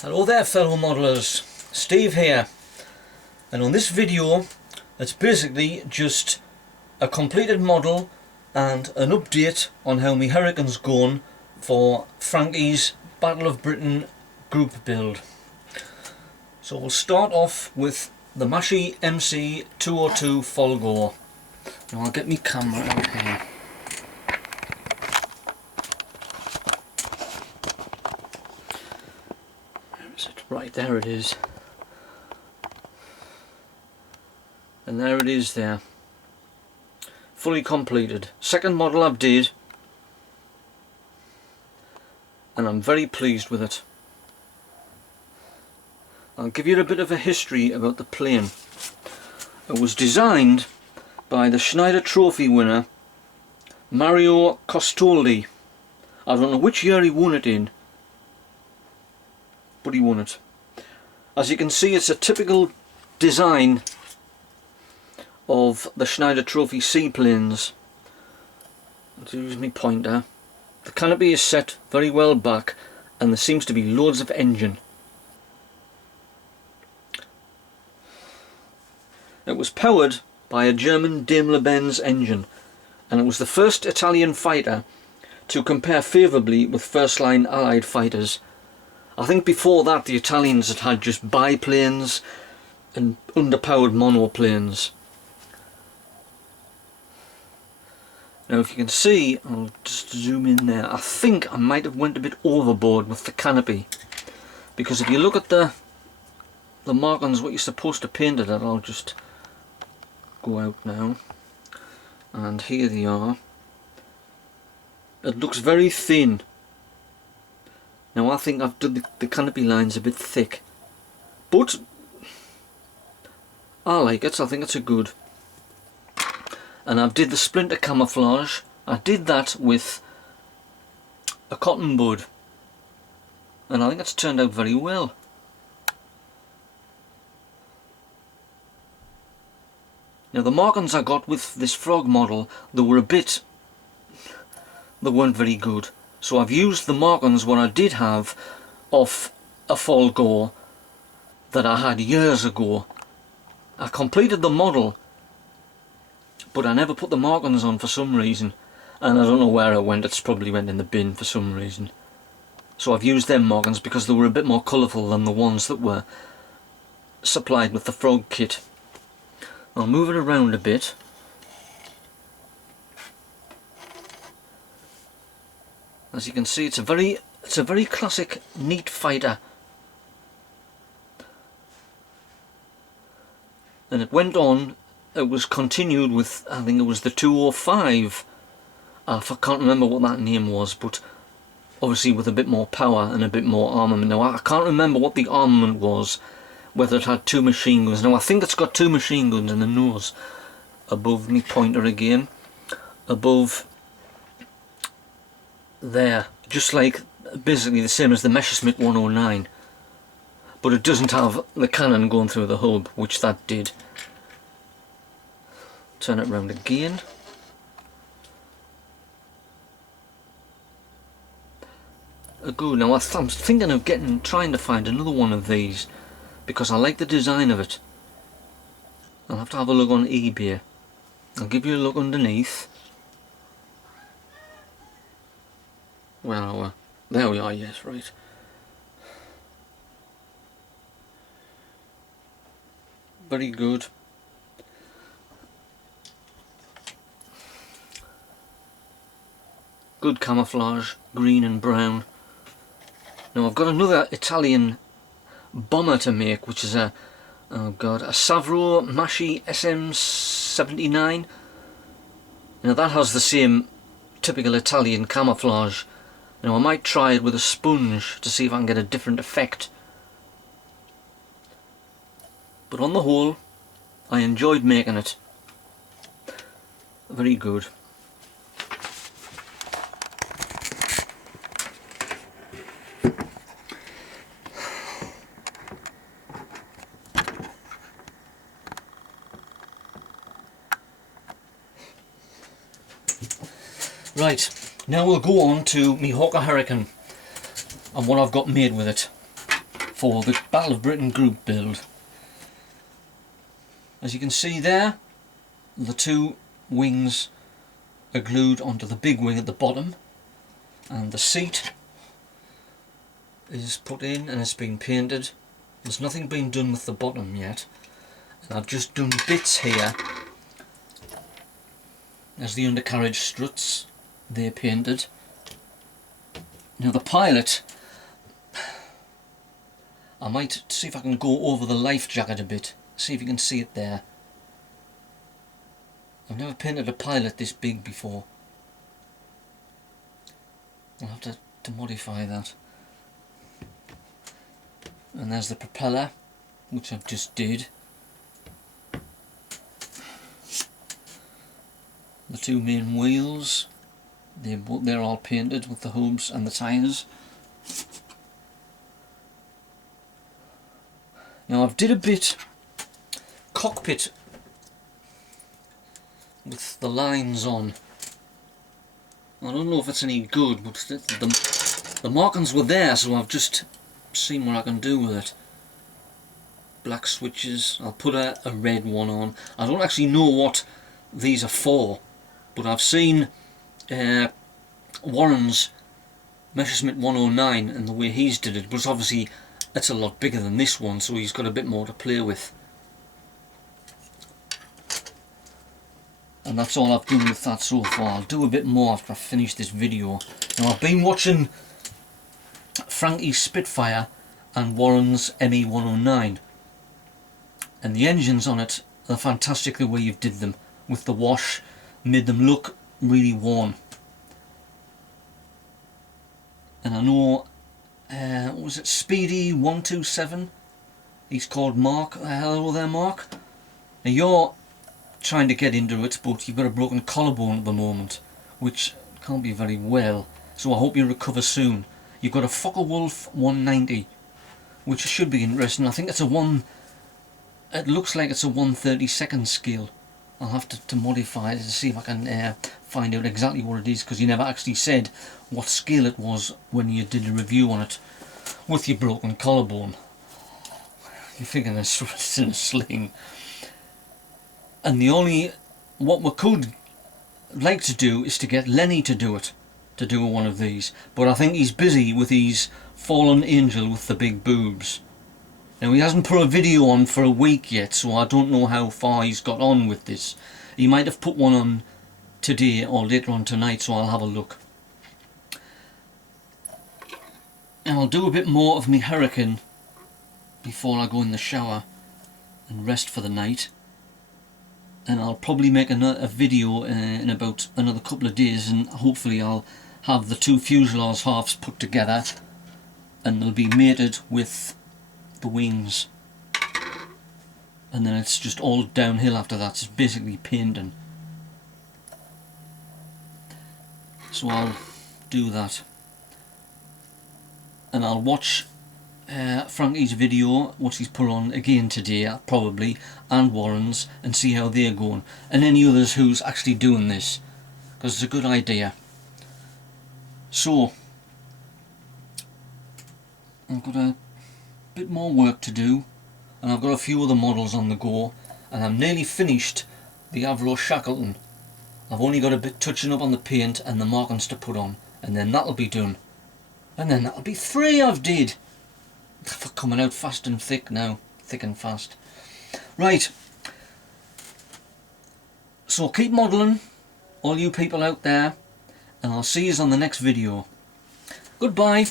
Hello there fellow modelers, Steve here, and on this video it's basically just a completed model and an update on how my Hurricane's gone for Frankie's Battle of Britain group build. So we'll start off with the Massey MC 202 Folgo. Now I'll get my camera out here. Right, there it is. And there it is there. Fully completed. Second model I've did. And I'm very pleased with it. I'll give you a bit of a history about the plane. It was designed by the Schneider Trophy winner Mario Costoldi. I don't know which year he won it in, but he won it. As you can see, it's a typical design of the Schneider Trophy seaplanes. Let's use my pointer. The canopy is set very well back and there seems to be loads of engine. It was powered by a German Daimler-Benz engine, and it was the first Italian fighter to compare favourably with first-line Allied fighters. I think before that the Italians had just biplanes and underpowered monoplanes. Now if you can see, I'll just zoom in there, I think I might have went a bit overboard with the canopy, because if you look at the markings what you're supposed to paint it at, I'll just go out now, and here they are. It looks very thin. Now I think I've done the canopy lines a bit thick, but I like it, I think it's a good. And I did the splinter camouflage. I did that with a cotton bud, and I think it's turned out very well. Now the markings I got with this frog model, they weren't very good. So I've used the markings what I did have off a Folgo that I had years ago. I completed the model, but I never put the markings on for some reason, and I don't know where it went. It's probably went in the bin for some reason. So I've used them markings because they were a bit more colourful than the ones that were supplied with the frog kit. I'll move it around a bit. As you can see, it's a very classic, neat fighter. And it went on, it was continued with, I think it was the 205. I can't remember what that name was, but obviously with a bit more power and a bit more armament. Now I can't remember what the armament was, whether it had 2 machine guns. Now I think it's got 2 machine guns in the nose, above me pointer again, above there, just like basically the same as the Messerschmitt 109, but it doesn't have the cannon going through the hub, which that did. Turn it round again. Good. Now I'm thinking of trying to find another one of these, because I like the design of it. I'll have to have a look on eBay. I'll give you a look underneath. Where are we? There we are, yes, right. Very good. Good camouflage, green and brown. Now I've got another Italian bomber to make, which is a Savro Massey SM79. Now that has the same typical Italian camouflage. Now I might try it with a sponge to see if I can get a different effect. But on the whole, I enjoyed making it. Very good. Right, now we'll go on to me Hawker Hurricane and what I've got made with it for the Battle of Britain group build. As you can see there, the two wings are glued onto the big wing at the bottom, and the seat is put in and it's been painted. There's nothing been done with the bottom yet, and I've just done bits here. There's the undercarriage struts, they're painted. Now the pilot, I might see if I can go over the life jacket a bit, see if you can see it there. I've never painted a pilot this big before. I'll have to modify that. And there's the propeller, which I've just did. The two main wheels, they're all painted with the hubs and the tyres. Now I've did a bit cockpit with the lines on. I don't know if it's any good, but the markings were there, so I've just seen what I can do with it. Black switches, I'll put a red one on. I don't actually know what these are for, but I've seen Warren's Messerschmitt 109 and the way he's did it, but obviously it's a lot bigger than this one, so he's got a bit more to play with. And that's all I've done with that so far. I'll do a bit more after I finish this video. Now I've been watching Frankie's Spitfire and Warren's ME 109, and the engines on it are fantastic the way you've did them with the wash, made them look really worn. And I know what was it, Speedy 127, he's called Mark. Hello there, Mark. Now you're trying to get into it, but you've got a broken collarbone at the moment, which can't be very well, so I hope you recover soon. You've got a Focke-Wulf 190, which should be interesting. I think it's it looks like it's a 1/32 scale. I'll have to modify it to see if I can find out exactly what it is, because you never actually said what scale it was when you did a review on it with your broken collarbone. You're thinking it's in a sling. And what we could like to do is to get Lenny to do it, to do one of these, but I think he's busy with his fallen angel with the big boobs. Now he hasn't put a video on for a week yet, so I don't know how far he's got on with this. He might have put one on today or later on tonight, so I'll have a look. And I'll do a bit more of me Hurricane before I go in the shower and rest for the night. And I'll probably make a video in about another couple of days, and hopefully I'll have the two fuselage halves put together and they'll be mated with the wings, and then it's just all downhill after that. It's basically painting. So I'll do that, and I'll watch Frankie's video, what he's put on again today probably, and Warren's, and see how they're going, and any others who's actually doing this, because it's a good idea. So I've got a bit more work to do, and I've got a few other models on the go, and I'm nearly finished the Avro Shackleton. I've only got a bit touching up on the paint and the markings to put on, and then that'll be done, and then that'll be 3 I've did. They're coming out fast and thick now, thick and fast. Right, so keep modelling, all you people out there, and I'll see you on the next video. Goodbye.